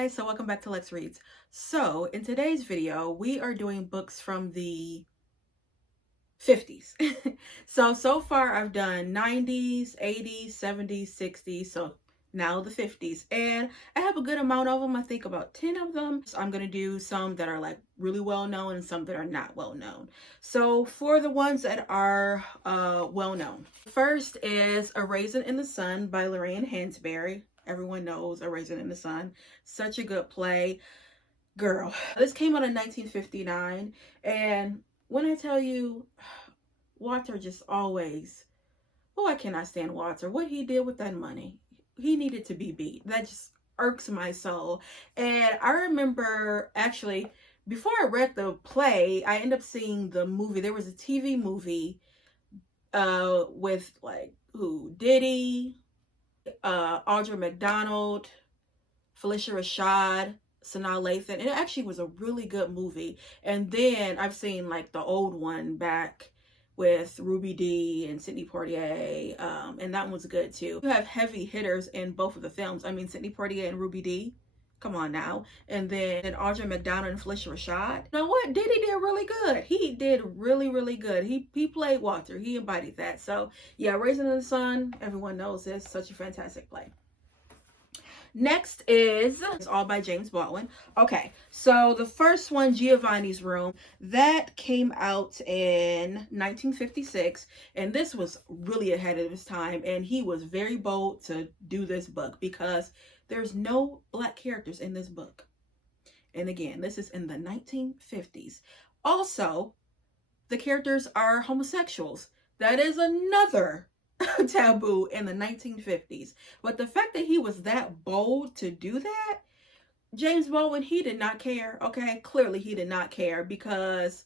guys, so welcome back to Lex Reads. So in today's video we are doing books from the 50s. So far I've done 90s, 80s, 70s, 60s, so now the 50s, and I have a good amount of them. I think about 10 of them. So I'm gonna do some that are like really well known and some that are not well known. So for the ones that are well known, first is A Raisin in the Sun by Lorraine Hansberry. Everyone knows A Raisin in the Sun. Such a good play. Girl, this came out in 1959, and when I tell you, Walter just always, oh, I cannot stand Walter. What he did with that money, he needed to be beat. That just irks my soul. And I remember actually, before I read the play, I ended up seeing the movie. There was a TV movie with like who, Diddy, Audra McDonald, Felicia Rashad, Sanaa Lathan, and it actually was a really good movie. And then I've seen like the old one back with Ruby Dee and Sidney Poitier, and that one was good too. You have heavy hitters in both of the films. I mean, Sidney Poitier and Ruby Dee, come on now. And then Audra McDonald and Felicia Rashad. You know what? Diddy did really good. He did really good. He played Walter. He embodied that. So yeah, Raisin in the Sun, everyone knows this. Such a fantastic play. Next is It's All by James Baldwin. Okay, so the first one, Giovanni's Room, that came out in 1956, and this was really ahead of his time, and he was very bold to do this book because there's no Black characters in this book. And again, this is in the 1950s. Also, the characters are homosexuals. That is another taboo in the 1950s. But the fact that he was that bold to do that, James Baldwin, he did not care. Okay, clearly he did not care, because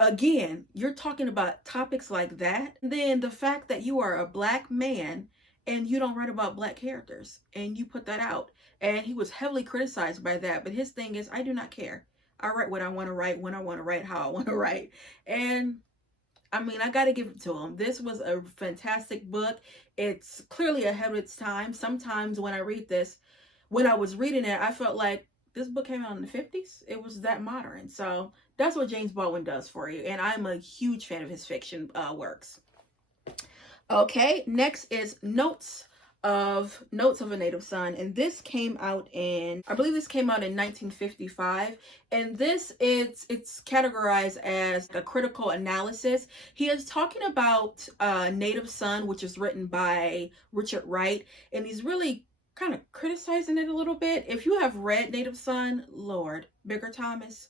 again, you're talking about topics like that. And then the fact that you are a Black man and you don't write about Black characters and you put that out, and he was heavily criticized by that. But his thing is, I do not care. I write what I want to write, when I want to write, how I want to write. And I mean, I got to give it to him. This was a fantastic book. It's clearly ahead of its time. Sometimes when I read this, when I was reading it, I felt like this book came out in the 50s. It was that modern. So that's what James Baldwin does for you. And I'm a huge fan of his fiction works. Okay, next is Notes of a Native Son, and this came out in, I believe this came out in 1955, and this it's categorized as a critical analysis. He is talking about Native Son, which is written by Richard Wright, and he's really kind of criticizing it a little bit. If you have read Native Son, Lord, Bigger Thomas,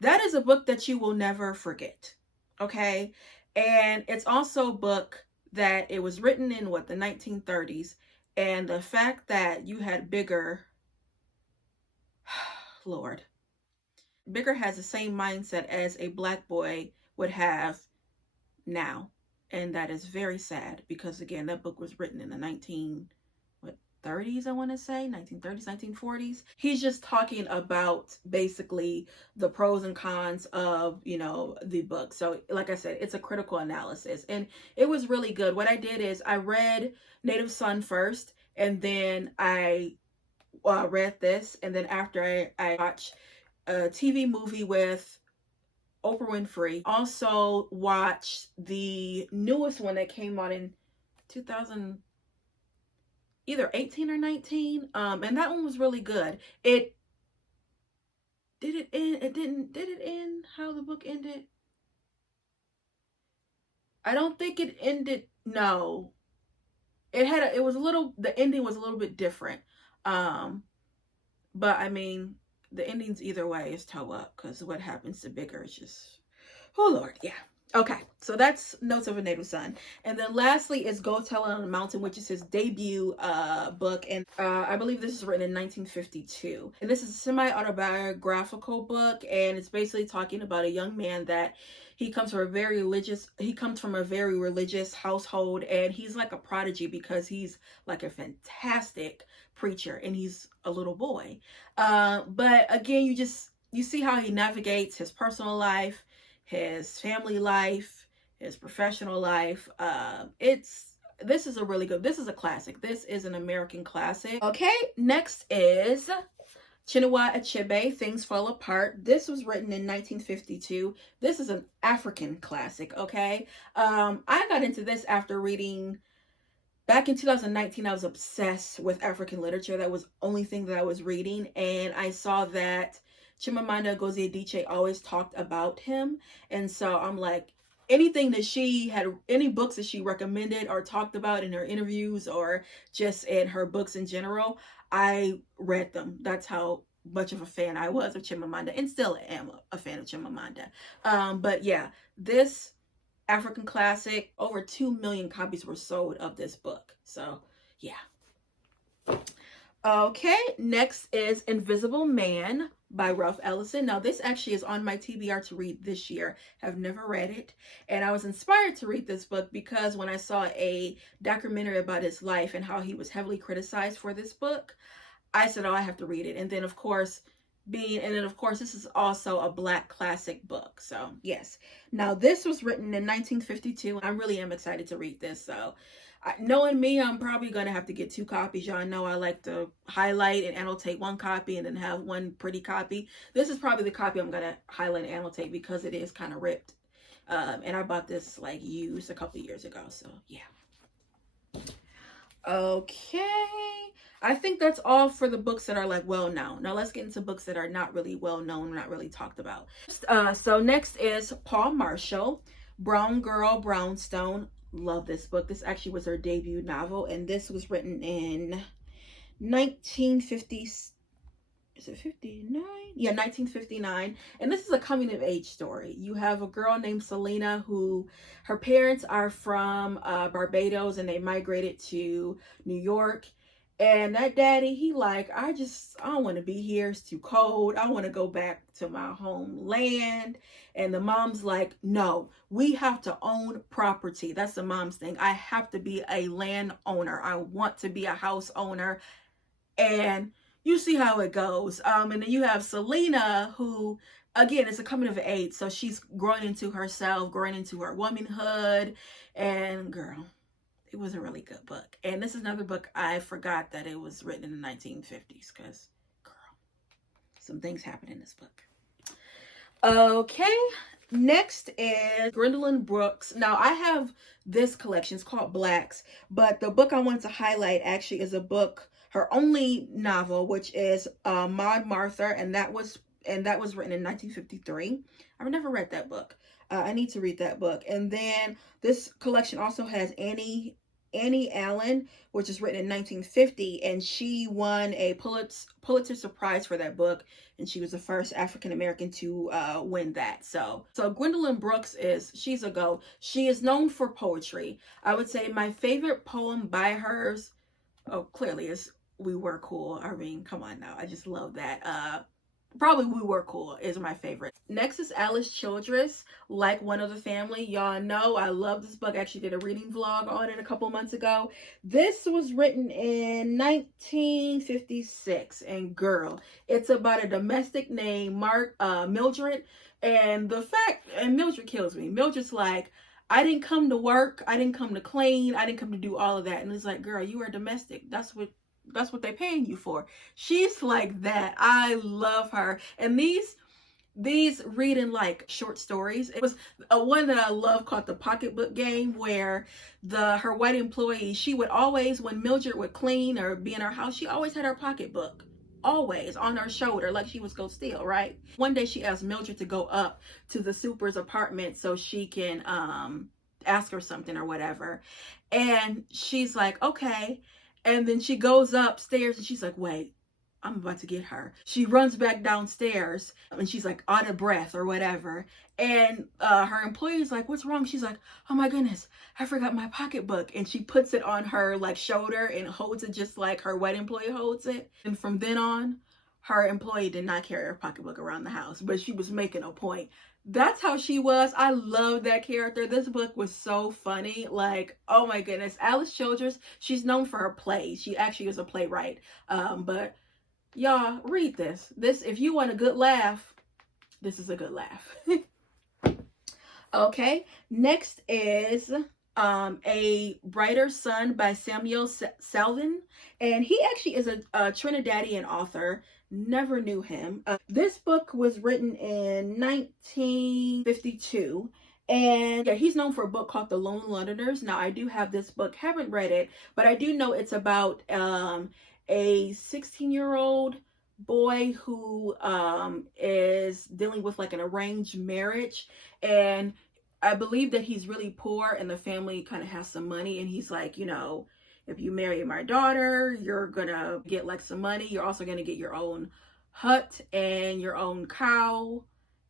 that is a book that you will never forget. Okay, and it's also a book that it was written in what, the 1930s, and the fact that you had Bigger, Lord, Bigger has the same mindset as a Black boy would have now, and that is very sad, because again, that book was written in the 30s, I want to say 1930s, 1940s. He's just talking about basically the pros and cons of, you know, the book. So like I said, it's a critical analysis, and it was really good. What I did is I read Native Son first, and then I read this, and then after I watched a TV movie with Oprah Winfrey. Also watched the newest one that came out in 2000, either 18 or 19, and that one was really good. Did it end how the book ended? I don't think it ended. No, it was a little, the ending was a little bit different, but I mean, the endings either way is toe up, because what happens to Bigger is just, oh Lord, yeah. Okay, so that's Notes of a Native Son. And then lastly is Go Tell It on the Mountain, which is his debut book. And I believe this is written in 1952. And this is a semi-autobiographical book. And it's basically talking about a young man that he comes from a very religious household. And he's like a prodigy because he's like a fantastic preacher. And he's a little boy. But again, you see how he navigates his personal life, his family life, his professional life. this is a really good, this is a classic. This is an American classic. Okay, next is Chinua Achebe, Things Fall Apart. This was written in 1952. This is an African classic, okay? I got into this after reading, back in 2019, I was obsessed with African literature. That was the only thing that I was reading. And I saw that Chimamanda Ngozi Adichie always talked about him. And so I'm like, anything that she had, any books that she recommended or talked about in her interviews or just in her books in general, I read them. That's how much of a fan I was of Chimamanda, and still am a fan of Chimamanda. But yeah, this African classic, over 2 million copies were sold of this book. So yeah. Okay, next is Invisible Man by Ralph Ellison. Now, this actually is on my TBR to read this year. I've never read it. And I was inspired to read this book because when I saw a documentary about his life and how he was heavily criticized for this book, I said, oh, I have to read it. And then, of course, this is also a Black classic book. So, yes. Now, this was written in 1952. I really am excited to read this. So, knowing me, I'm probably going to have to get 2 copies. Y'all know I like to highlight and annotate 1 copy and then have 1 pretty copy. This is probably the copy I'm going to highlight and annotate because it is kind of ripped. And I bought this like used a couple years ago. So, yeah. Okay. I think that's all for the books that are like well known. Now let's get into books that are not really well known, not really talked about. So next is Paul Marshall, Brown Girl, Brownstone. Love this book. This actually was her debut novel, and this was written in 1950. Is it 59? Yeah, 1959. And this is a coming of age story. You have a girl named Selena who, her parents are from Barbados, and they migrated to New York. And that daddy, he like, I don't want to be here. It's too cold. I want to go back to my homeland. And the mom's like, no, we have to own property. That's the mom's thing. I have to be a landowner. I want to be a house owner. And you see how it goes. And then you have Selena, who, again, it's a coming of age. So she's growing into herself, growing into her womanhood. And girl, it was a really good book. And this is another book I forgot that it was written in the 1950s because, girl, some things happen in this book. Okay, next is Gwendolyn Brooks. Now, I have this collection. It's called Blacks. But the book I wanted to highlight actually is a book, her only novel, which is Maud Martha. And that was written in 1953. I've never read that book. I need to read that book. And then this collection also has Annie Allen, which is written in 1950, and she won a Pulitzer Prize for that book, and she was the first African American to win that. So Gwendolyn Brooks she's a go. She is known for poetry. I would say my favorite poem by hers, clearly, is "We Were Cool." I mean, come on now, I just love that. Probably "We Were Cool" is my favorite. Next is Alice Childress, Like One Other Family. Y'all know I love this book. I actually did a reading vlog on it a couple months ago. This was written in 1956. And girl, it's about a domestic named Mildred. And Mildred kills me. Mildred's like, I didn't come to work. I didn't come to clean. I didn't come to do all of that. And it's like, girl, you are domestic. That's what they're paying you for. She's like that. I love her. And these reading like short stories. It was a one that I love called The Pocketbook Game, where her white employee, she would always, when Mildred would clean or be in her house, she always had her pocketbook always on her shoulder, like she was go steal, right? One day she asked Mildred to go up to the super's apartment so she can ask her something or whatever. And she's like, okay. And then she goes upstairs and she's like, wait, I'm about to get her. She runs back downstairs and she's like out of breath or whatever. And her employee's like, what's wrong? She's like, oh my goodness, I forgot my pocketbook. And she puts it on her like shoulder and holds it just like her white employee holds it. And from then on, her employee did not carry her pocketbook around the house, but she was making a point. That's how she was. I love that character. This book was so funny. Like, oh my goodness. Alice Childress, she's known for her plays. She actually is a playwright. But y'all, read this. If you want a good laugh, this is a good laugh. Okay, next is A Brighter Sun by Samuel Selvin, and he actually is a Trinidadian author. Never knew him. This book was written in 1952. And yeah, he's known for a book called The Lone Londoners. Now, I do have this book, haven't read it, but I do know it's about a 16-year-old boy who is dealing with like an arranged marriage. And I believe that he's really poor and the family kind of has some money, and he's like, you know, if you marry my daughter, you're gonna get like some money. You're also gonna get your own hut and your own cow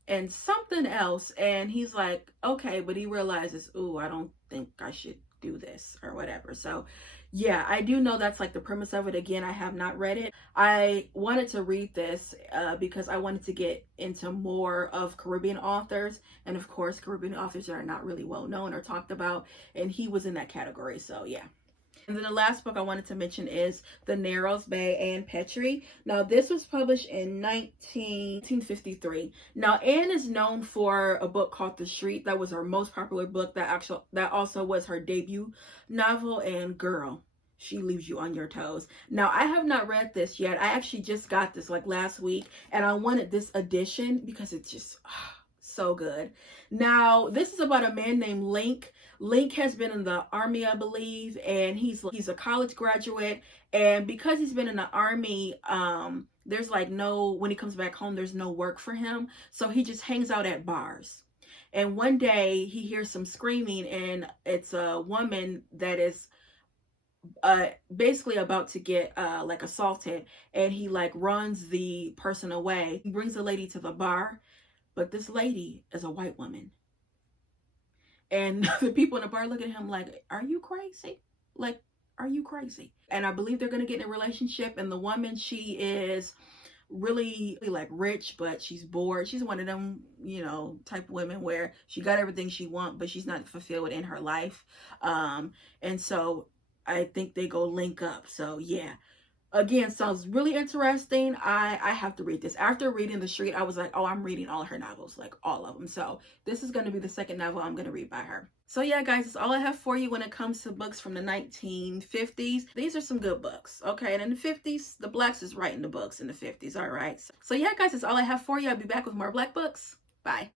and something else. And he's like, okay, but he realizes, ooh, I don't think I should do this or whatever. So yeah, I do know that's like the premise of it. Again, I have not read it. I wanted to read this because I wanted to get into more of Caribbean authors, and of course Caribbean authors that are not really well known or talked about, and he was in that category. So yeah. And then the last book I wanted to mention is The Narrows by Anne Petrie. Now, this was published in 1953. Now, Anne is known for a book called The Street. That was her most popular book. That also was her debut novel. And girl, she leaves you on your toes. Now, I have not read this yet. I actually just got this like last week, and I wanted this edition because it's just so good. Now, this is about a man named Link. Link has been in the army, I believe, and he's a college graduate. And because he's been in the army, there's like no, when he comes back home, there's no work for him. So he just hangs out at bars. And one day he hears some screaming, and it's a woman that is basically about to get like assaulted, and he like runs the person away. He brings the lady to the bar, but this lady is a white woman. And the people in the bar look at him like, are you crazy? Like, are you crazy? And I believe they're going to get in a relationship. And the woman, she is really like rich, but she's bored. She's one of them, you know, type of women where she got everything she wants, but she's not fulfilled in her life. And so I think they go link up. So yeah. Again, sounds really interesting. I have to read this. After reading The Street, I was like, oh, I'm reading all her novels, like all of them. So this is going to be the second novel I'm going to read by her. So yeah, guys, that's all I have for you when it comes to books from the 1950s. These are some good books, okay? And in the 50s, the blacks is writing the books in the 50s, all right? So yeah, guys, that's all I have for you. I'll be back with more black books. Bye.